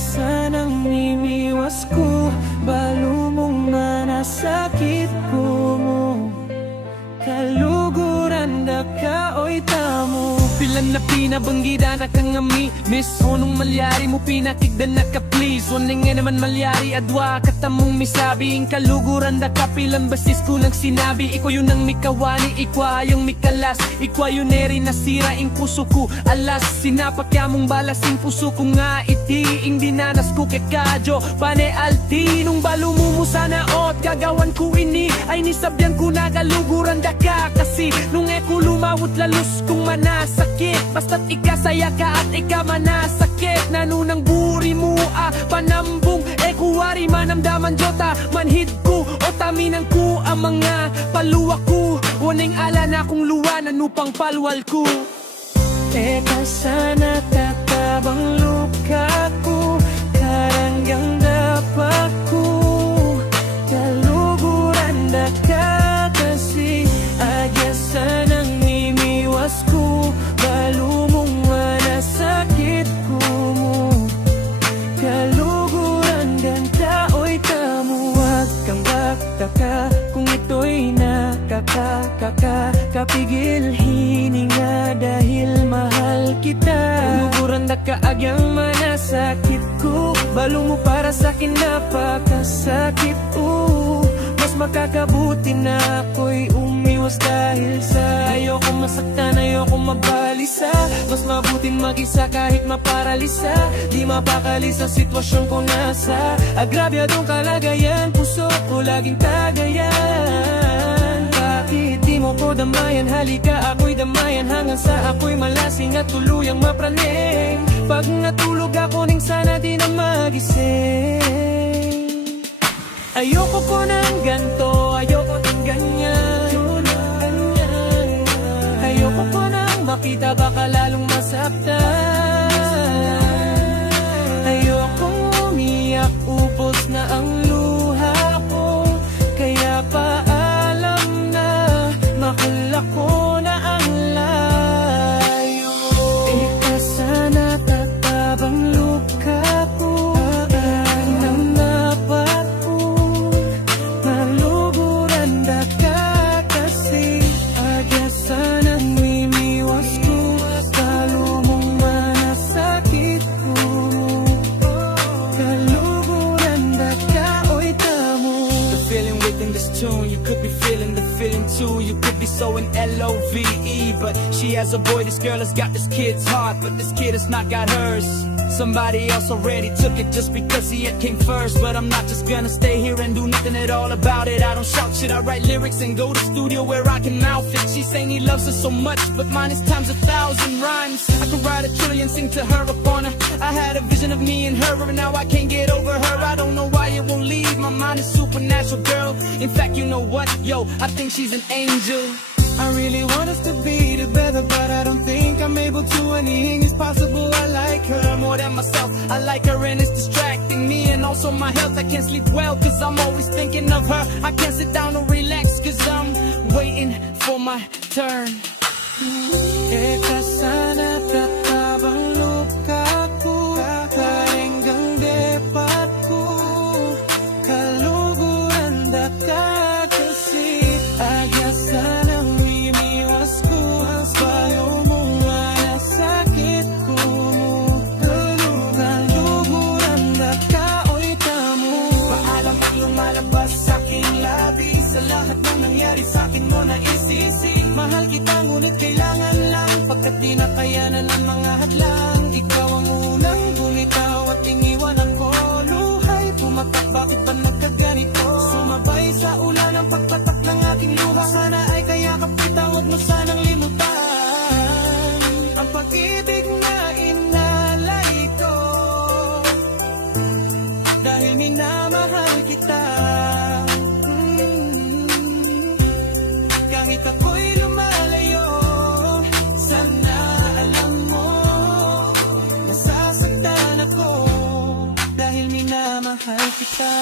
sanang mimiwas ko, balo mong manasakit ko mo. Kaluguran da ka oy tamo. Pilan na pinabanggida na kang miss. Unong malyari mo pinakigdan na ka please. Waning nga naman malyari adwa katamong misabing kaluguran da ka. Pilan basis ko nang sinabi. Ikaw yun ang mikawani, ikwa yung mikalas. Ikwa yun eri nasira ing puso ko. Alas, sinapakya mong balas ing puso ko nga iti. Ing dinanas ko kay kadyo pane alti. Nung balo mo sana ot gagawan ko ini. Ay nisabyan ko na kaluguran da ka. Kasi nung eko lumawot lalos kung manasakit. Basta't ikasaya ka at ika manasakit. Nanunang buri mo panambong ekuwari manamdaman jota. Manhid ko o taminang ko ang mga paluwa ko. Waning ala na kong luwanan upang palwal ko. Teka sana tatabang luka ko. Karanggang dapat ko. Kaluguran da ka kasi agya sanang mimiwas ko. Balo mong manasakit ko mo. Kaluguran ganda oy tamo. Huwag kang magtaka kung ito'y nakakapigil hininga dahil mahal kita. Kaluguran da ka agyang manasakit ko. Balo mo para sa'kin napakasakit mas makakabuti na ako'y umiwas dahil sa ayoko masaktan, ayoko mabalisa. Mas mabuting mag-isa kahit maparalisa. Di mapakali sa sitwasyon ko nasa agrabyadong kalagayan. Puso ko laging tagayan. Bakit di mo ko damayan? Halika ako'y damayan hanggang sa ako'y malasing at tuluyang mapraning. Pag natulog ako ning sana di na magising. Ayoko ko ng ganto, ayoko ng ganyan. Ayoko ko nang makita baka lalong masaktan. Ayokong umiyak, ubos na ang luha ko. Kaya paalam na, mahal ako na ang layo. Ika sana tatabang luka ko. You could be feeling the feeling too. You could be so in L-O-V-E, but she has a boy. This girl has got this kid's heart, but this kid has not got hers. Somebody else already took it just because he had came first. But I'm not just gonna stay here and do nothing at all about it. I don't shout shit, I write lyrics and go to studio where I can mouth it. She's saying he loves her so much, but mine is times 1,000 rhymes. I could write a trillion, sing to her upon her. I had a vision of me and her, and now I can't get over her. I don't know why it won't leave, my mind is supernatural, girl. In fact, you know what, yo, I think she's an angel. I really want us to be together, but I don't think I'm able to. Anything is possible. I like her more than myself. I like her and it's distracting me, and also my health. I can't sleep well cause I'm always thinking of her. I can't sit down or relax cause I'm waiting for my turn. Eka sana tatabang luka ko. Karenggang depat ko. Kaluguran da ka kasi agya sanang mimiwas ko. Bayo mong manasakit ko mo. Kaluguran da ka oy tamo. Paalam ang lumalabas sa'king labi. Sa lahat ng nangyari sa'kin mo na isisi. Mahal kita ngunit kailangan lang. Pagkat di na kayanan ang mga hadlang. Ikaw ang unang bumitaw at iniwan ako. Luhay pumatak, bakit ba nagkaganito? Sumabay sa ulan ang pagpatak ng aking luha. Sana ay kaya kapita, huwag mo sanang limutan ang pag-ibig na inalay ko. Dahil minamahal kita. Kahit ako'y lumalayo, sana alam mo, nasasaktan ako dahil minamahal kita.